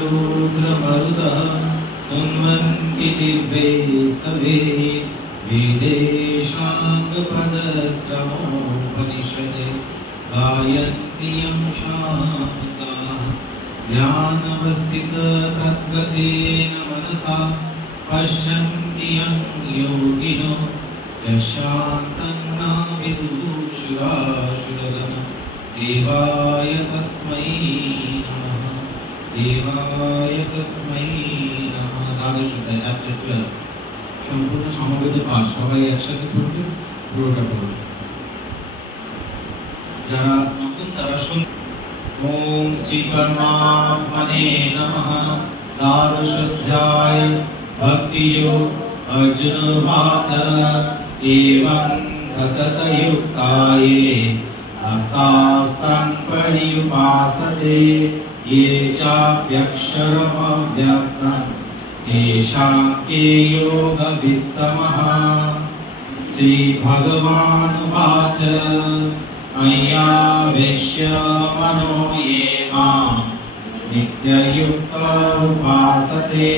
रुद्रमरुतः सुन्वन्ति दिव्ये स्तवे वेदेशाङ्गपदक्रमोपनिषदे गायन्ति यं शान्ताः ध्यानवस्थिततद्गतेन मनसा पश्यन्ति यं योगिनो यशान्तं न विदुषुराशुरगम देवाय तस्मै नमः देवाय तस्मै नमः। দ্বাদশ অধ্যায় চ্যাপ্টার 12 সম্পূর্ণ সমবেত পাঠ সবাই একসাথে পড়বে, পুরোটা পড়বে। যারা নতুন তারা শুন। ওম শ্রী পরমাত্মনে নমঃ। দ্বাদশ অধ্যায় ভক্তিযোগ। अर्जुन उवाच एवं सततयुक्ताये भक्तास्तं पर्युपासते ये चाप्यक्षरमव्यक्तं तेषां के योगवित्तमः। श्रीभगवानुवाच मय्यावेश्य मनो ये मां नित्ययुक्ता उपासते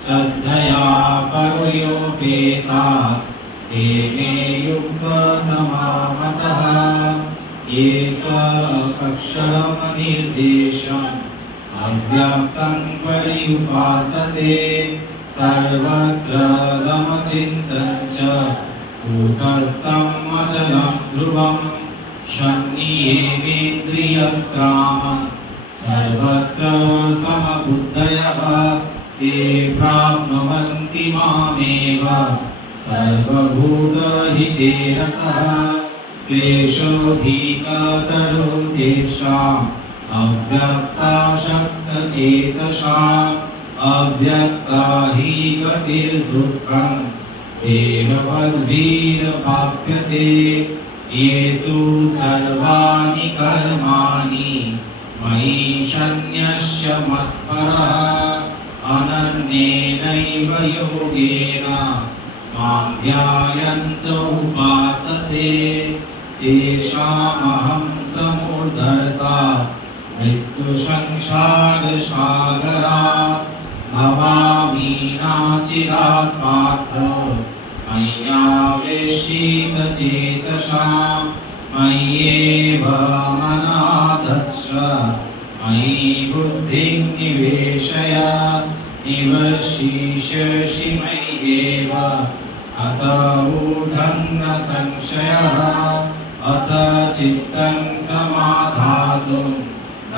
श्रद्धया परयोपेताः ते मे युक्ततमा मतः। एकमक्षरमनिर्देशम् अव्यक्तं पर्युपासते सर्वत्र गमचिन्तं च कूटस्थम् अचलं ध्रुवं शन्नियेन्द्रियग्रामं सर्वत्र समबुद्धयः ते प्राप्नुवन्ति मामेव सर्वभूतहिते रतः। क्लेशोऽधिकतरो तेषाम् अव्यक्ताशक्तचेतसाम् अव्यक्ता हि गतिर्दुःखम् देववद्भिर्वाप्यते। ये तु सर्वाणि कर्माणि मयि सन्न्यस्य मत्परः अनन्येनैव योगेन मां ध्यायन्तो उपासते तेषामहं समुद्धर्ता मृत्युसंसारसागरात् भवामि नाचिरात् पार्थ। मय्यावेशितचेतसां मय्येव मनाधत्स्व मयि बुद्धिं निवेशय निवर्षिष्यसि मय्येव अत ऊर्ध्वं न संशयः। अथ चित्तं समाधातुं न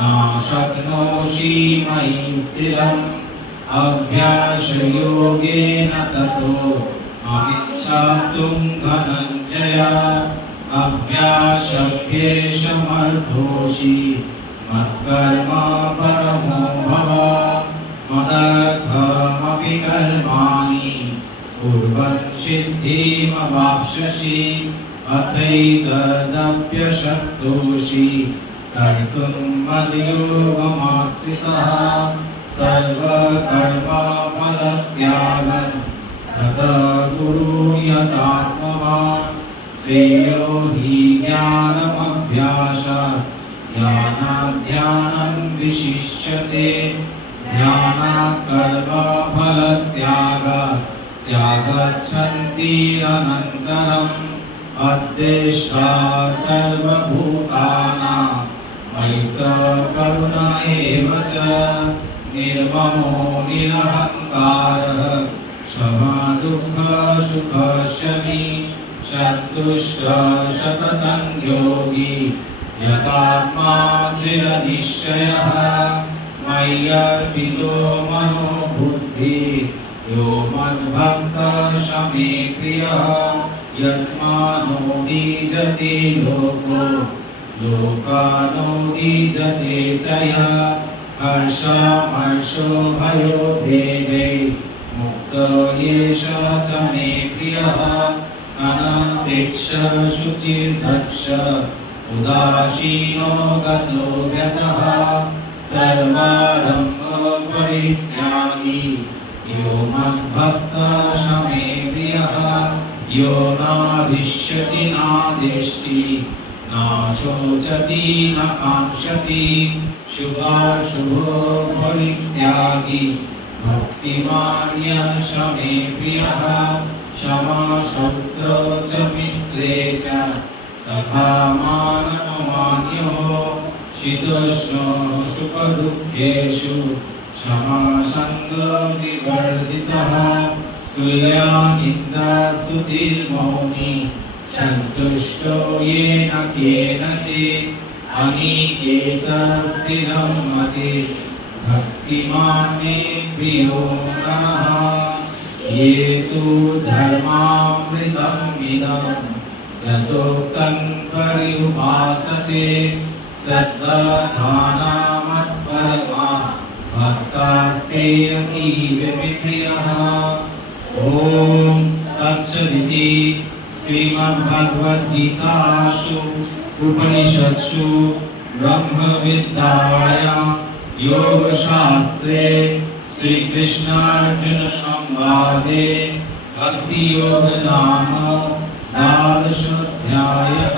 शक्नोषि मयि स्थिरम् अभ्यासयोगेन ततो अमिच्छातुं धनञ्जय। अभ्यासभ्येषमर्थोषि मत्कर्म परमो भव। मदर्थमपि कर्माणि कुर्वन् सिद्धिमवाप्स्यसि अथैतदप्यशक्तोषि कर्तुं मद्योगमाश्रितः। सर्वकर्मफलत्यागं ततः कुरु यथात्मवान्। श्रेयो हि ज्ञानमभ्यासात् ज्ञानाध्यानं विशिष्यते। ध्यानात् कर्मफलत्यागात् त्यागच्छन्तीरनन्तरम् अद्वेष्टा सर्वभूतानां मैत्रकरुण एव च निर्ममो निरहङ्कारः क्षमा दुःखसुखशमी सन्तुष्टः सततं योगी यतात्मा दृढनिश्चयः। मय्यर्पितो मनो बुद्धिः यो मद्भक्तः स मे प्रियः। यस्मान्नोदीजते लोको लोकानोदीजते च यः। हर्षामर्षो भयोभेदै मुक्तो येष च मे प्रियः। अनपेक्षः शुचिर्दक्षः उदासीनो गतो व्यतः। सर्वारम्भ परित्यागी यो मद्भक्तः स मे प्रियः। यो नाधिष्यति नादेष्टि न शोचति न काङ्क्षति शुभाशुभो परित्यागी भक्तिमान् यः शमे प्रियः क्षमा शौत्रो च मित्रे च तथा मानवमान्यो शीतोष्णो सुखदुःखेषु क्षमा संगविवर्जितः तुल्या निन्दास्तुतिर्मौनी सन्तुष्टो येन केनचित् अनिकेतः स्थिरं मति भक्तिमान् मे प्रियो नरः ये तु धर्मामृतम् इदं यथोक्तं पर्युपासते सद्वधानामत्परमा भक्तास्ते अतीव प्रियः। ॐ तत्सदिति श्रीमद्भगवद्गीतासु उपनिषत्सु ब्रह्मविद्यायां योगशास्त्रे श्रीकृष्णार्जुन संवादे भक्ति योग नाम 12 अध्यायः।